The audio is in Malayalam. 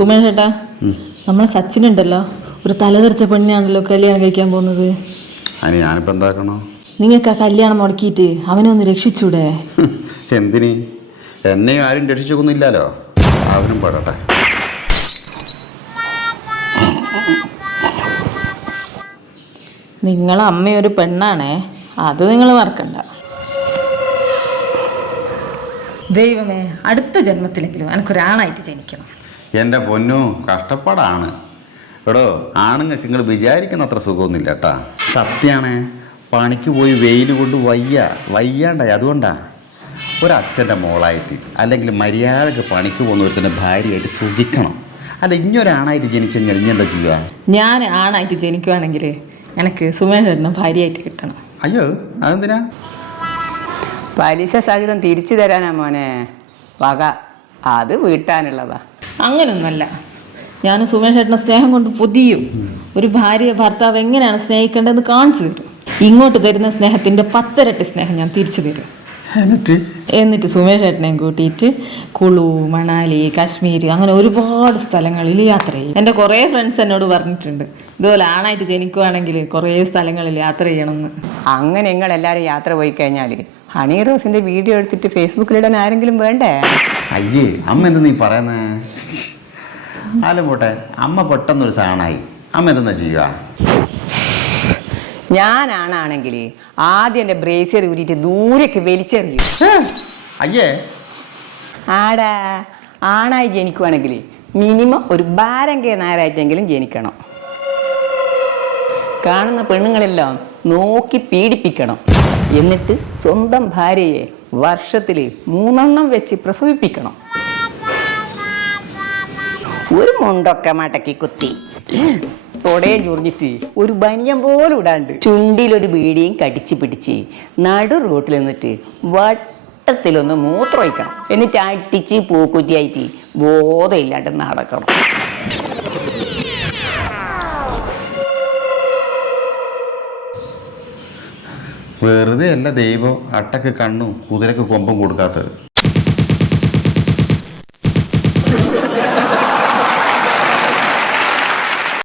സുമേഷ് ചേട്ടാ, നമ്മളെ സച്ചിൻ ഉണ്ടല്ലോ, ഒരു തലതെറിച്ച പെണ്ണിനാണല്ലോ കല്യാണം കഴിക്കാൻ പോകുന്നത്. അതിന് ഞാനിപ്പോൾ എന്താക്കണോ? നിങ്ങൾക്ക് ആ കല്യാണം മുടക്കിയിട്ട് അവനെ ഒന്ന് രക്ഷിച്ചൂടെ? എന്തിന്? എന്നെയും ആരും രക്ഷിച്ചൊന്നുമില്ലല്ലോ, അവനും പെടട്ടെ. നിങ്ങളെ അമ്മയൊരു പെണ്ണാണേ, അത് നിങ്ങൾ മറക്കണ്ട. ദൈവമേ, അടുത്ത ജന്മത്തിലെങ്കിലും എനിക്കൊരാണായിട്ട് ജനിക്കണം. എൻ്റെ പൊന്നു, കഷ്ടപ്പാടാണ് എടോ. ആണുങ്ങൾക്ക് നിങ്ങൾ വിചാരിക്കുന്ന അത്ര സുഖമൊന്നുമില്ല കേട്ടാ. സത്യമാണ്, പണിക്ക് പോയി വെയിൽ കൊണ്ട് വയ്യാണ്ടായി. അതുകൊണ്ടാ ഒരച്ഛൻ്റെ മോളായിട്ട് അല്ലെങ്കിൽ മര്യാദക്ക് പണിക്ക് പോകുന്ന ഒരുത്തൻ്റെ ഭാര്യയായിട്ട് സുഖിക്കണം. അല്ല, ഇങ്ങനൊരാണായിട്ട് ജനിച്ചു കഴിഞ്ഞാൽ ഇനി എന്താ ചെയ്യുക? ഞാൻ ആണായിട്ട് ജനിക്കുവാണെങ്കിൽ എനിക്ക് സുമേഷ് ചേട്ടനെ ഭാര്യയായിട്ട് കിട്ടണം. അയ്യോ, അതെന്തിനാ? പലിശ സഹിതം തിരിച്ചു തരാനാ മോനെ വക, അത് വീട്ടാനുള്ളതാ. അങ്ങനൊന്നുമല്ല, ഞാൻ സുമേഷ് ചേട്ടനെ സ്നേഹം കൊണ്ട് പൊതിയും. ഒരു ഭാര്യ ഭർത്താവ് എങ്ങനെയാണ് സ്നേഹിക്കേണ്ടതെന്ന് കാണിച്ചു തരും. ഇങ്ങോട്ട് തരുന്ന സ്നേഹത്തിൻ്റെ 10 ഇരട്ടി സ്നേഹം ഞാൻ തിരിച്ചു തരും. എന്നിട്ട് സുമേഷ് ചേട്ടനെയും കൂട്ടിയിട്ട് കുളു, മണാലി, കാശ്മീർ, അങ്ങനെ ഒരുപാട് സ്ഥലങ്ങളിൽ യാത്ര ചെയ്യും. എൻ്റെ കുറേ ഫ്രണ്ട്സ് എന്നോട് പറഞ്ഞിട്ടുണ്ട്, ഇതുപോലെ ആണായിട്ട് ജനിക്കുവാണെങ്കിൽ കുറേ സ്ഥലങ്ങളിൽ യാത്ര ചെയ്യണമെന്ന്. അങ്ങനെ നിങ്ങളെല്ലാവരും യാത്ര പോയി കഴിഞ്ഞാൽ ഹണി റോസിന്റെ വീഡിയോ എടുത്തിട്ട് ഫേസ്ബുക്കിലിടാൻ ആരെങ്കിലും വേണ്ടേ? അയ്യേ, അമ്മ എന്താ നീ പറയുന്നേ? ആലും പോട്ടെ, അമ്മ പെട്ടെന്നൊരു സാണായി, അമ്മ എന്താ ചെയ്യുക? ഞാനാണെങ്കിൽ ആദ്യം എൻ്റെ ബ്രേസിയർ ഊരിയിട്ട് ദൂരേക്ക് വലിച്ചെറിയും. അയ്യേ, ആടാ, ആണായി ജനിക്കുവാണെങ്കിൽ മിനിമം ഒരു ബാരങ്കേ നായരായിട്ടെങ്കിലും ജനിക്കണം. കാണുന്ന പെണ്ണുങ്ങളെല്ലാം നോക്കി പീഡിപ്പിക്കണം. എന്നിട്ട് സ്വന്തം ഭാര്യയെ വർഷത്തിൽ 3 എണ്ണം വെച്ച് പ്രസവിപ്പിക്കണം. ഒരു മുണ്ടൊക്കെ മടക്കി കുത്തി തൊടയും ചുറിഞ്ഞിട്ട് ഒരു ബനിയം പോലും ഇടാണ്ട് ചുണ്ടിലൊരു ബീഡിയും കടിച്ചു പിടിച്ച് നടു റോട്ടിൽ നിന്നിട്ട് വട്ടത്തിലൊന്ന് മൂത്രമൊഴിക്കണം. എന്നിട്ട് അടിച്ച് പൂക്കുറ്റിയായിട്ട് ബോധമില്ലാണ്ട് നടക്കണം. വെറുതെ അല്ല ദൈവം അട്ടക്ക് കണ്ണും കുതിരക്ക് കൊമ്പും കൊടുക്കാത്തത്.